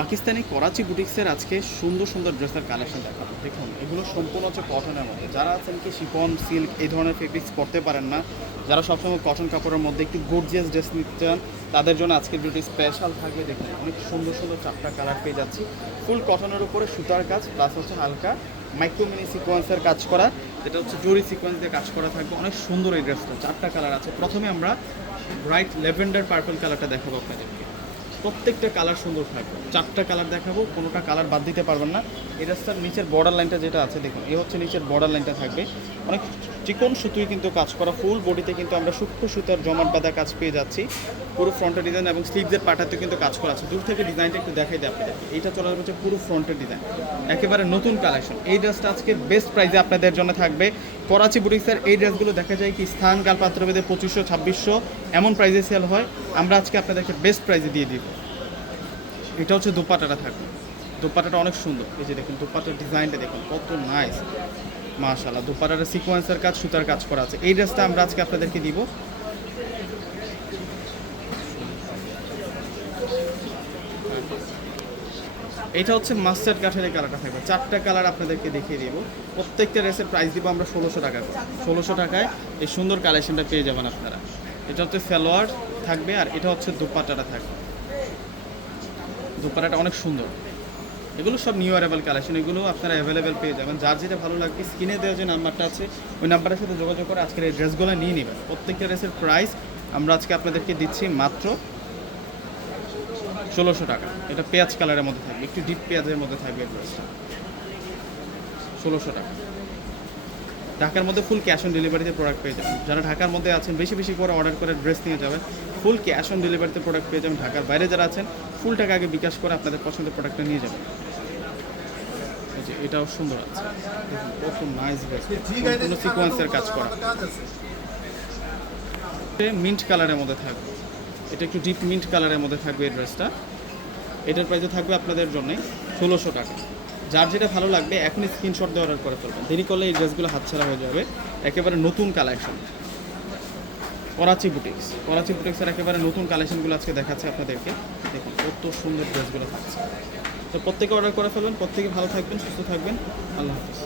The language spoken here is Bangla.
পাকিস্তানি করাচি বুটিক্সের আজকে সুন্দর সুন্দর ড্রেসের কালেকশন দেখাবো দেখুন এগুলো সম্পূর্ণ হচ্ছে কটনের মধ্যে যারা আছেন কি শিফন সিল্ক এই ধরনের ফেব্রিক্স পরতে পারেন না যারা সবসময় কটন কাপড়ের মধ্যে একটু গোর্জিয়াস ড্রেস নিতে চান তাদের জন্য আজকের ভিডিওটি স্পেশাল থাকবে দেখুন অনেক সুন্দর সুন্দর চারটা কালার পেয়ে যাচ্ছি ফুল কটনের উপরে সুতার কাজ প্লাস হচ্ছে হালকা মাইক্রোমিনি সিকোয়েন্সের কাজ করা এটা হচ্ছে জরি সিকোয়েন্স দিয়ে কাজ করা থাকবে অনেক সুন্দর এই ড্রেসটা চারটা কালার আছে প্রথমে আমরা ব্রাইট লেভেন্ডার পার্পল কালারটা দেখাবো আপনাদেরকে প্রত্যেকটা কালার সুন্দর থাকবে চারটা কালার দেখাবো কোনোটা কালার বাদ দিতে পারবেন না এটা রাস্তার নিচের বর্ডার লাইনটা যেটা আছে দেখুন এ হচ্ছে নিচের বর্ডার লাইনটা থাকবে অনেক চিকন সুতুই কিন্তু কাজ করা ফুল বডিতে কিন্তু আমরা সূক্ষ্ম সুতার জমাট বাঁধা কাজ পেয়ে যাচ্ছি পুরো ফ্রন্টের ডিজাইন এবং স্লিভদের পাটাতে কিন্তু কাজ করা আছে দূর থেকে ডিজাইনটা একটু দেখাই দেয় আপনাদের এইটা চলে হচ্ছে পুরো ফ্রন্টের ডিজাইন একেবারে নতুন কালেকশন এই ড্রেসটা আজকে বেস্ট প্রাইসে আপনাদের জন্য থাকবে করাচি বুটিক্সের এই ড্রেসগুলো দেখা যায় কি স্থান কাল পাত্রভেদে পঁচিশশো ছাব্বিশশো এমন প্রাইজে সেল হয় আমরা আজকে আপনাদেরকে বেস্ট প্রাইজে দিয়ে দিব এটা হচ্ছে দুপাটাটা থাকবে দোপাটাটা অনেক সুন্দর এই যে দেখুন দুপাটার ডিজাইনটা দেখুন কত নাইস মাশাআল্লাহ দুপাটার সিকোয়েন্সের কাজ সুতার কাজ করা আছে এই ড্রেসটা আমরা আজকে আপনাদেরকে দিব এটা হচ্ছে মাস্টার কাঠের কালারটা থাকবে চারটা কালার আপনাদেরকে দেখিয়ে দেবো প্রত্যেকটা ড্রেসের প্রাইস দিব আমরা ষোলোশো টাকা ষোলোশো টাকায় এই সুন্দর কালেকশনটা পেয়ে যাবেন আপনারা এটা হচ্ছে সালোয়ার থাকবে আর এটা হচ্ছে দুপাটাটা থাকবে দুপাটাটা অনেক সুন্দর এগুলো সব নিউ অ্যারাইভাল কালেকশন এগুলো আপনারা অ্যাভেলেবেল পেয়ে যাবেন যার যেটা ভালো লাগবে স্ক্রিনে দেওয়া যে নাম্বারটা আছে ওই নাম্বারের সাথে যোগাযোগ করে আজকের এই ড্রেসগুলো নিয়ে নেবেন প্রত্যেকটা ড্রেসের প্রাইস আমরা আজকে আপনাদেরকে দিচ্ছি মাত্র ষোলোশো টাকা এটা পেঁয়াজ কালারের মধ্যে থাকবে একটু ডিপ পেঁয়াজের মধ্যে থাকবে ড্রেসটা ষোলোশো টাকা ঢাকার মধ্যে ফুল ক্যাশ অন ডেলিভারিতে প্রোডাক্ট পেয়ে যাবেন যারা ঢাকার মধ্যে আছেন বেশি বেশি করে অর্ডার করে ড্রেস নিয়ে যাবেন ফুল ক্যাশ অন ডেলিভারিতে প্রোডাক্ট পেয়ে যাবেন ঢাকার বাইরে যারা আছেন ফুল টাকা আগে বিকাশ করে আপনাদের পছন্দের প্রোডাক্টটা নিয়ে যাবেন এটাও সুন্দর আছে কত নাইস ব্যাগ সিকোয়েন্সের কাজ করা মিন্ট কালারের মধ্যে থাকবে এটা একটু ডিপ মিন্ট কালারের মধ্যে থাকবে এই ড্রেসটা এটার প্রাইসে থাকবে আপনাদের জন্য ষোলোশো টাকা যার যেটা ভালো লাগবে এখনই স্ক্রিনশট দিয়ে অর্ডার করে ফেলবেন দেরি করলে এই ড্রেসগুলো হাতছাড়া হয়ে যাবে একেবারে নতুন কালেকশন করাচি বুটিক্স করাচি বুটিক্সের একেবারে নতুন কালেকশনগুলো আজকে দেখাচ্ছে আপনাদেরকে দেখুন কত সুন্দর ড্রেসগুলো থাকছে তো প্রত্যেকে অর্ডার করে ফেলবেন প্রত্যেকে ভালো থাকবেন সুস্থ থাকবেন আল্লাহ হাফিজ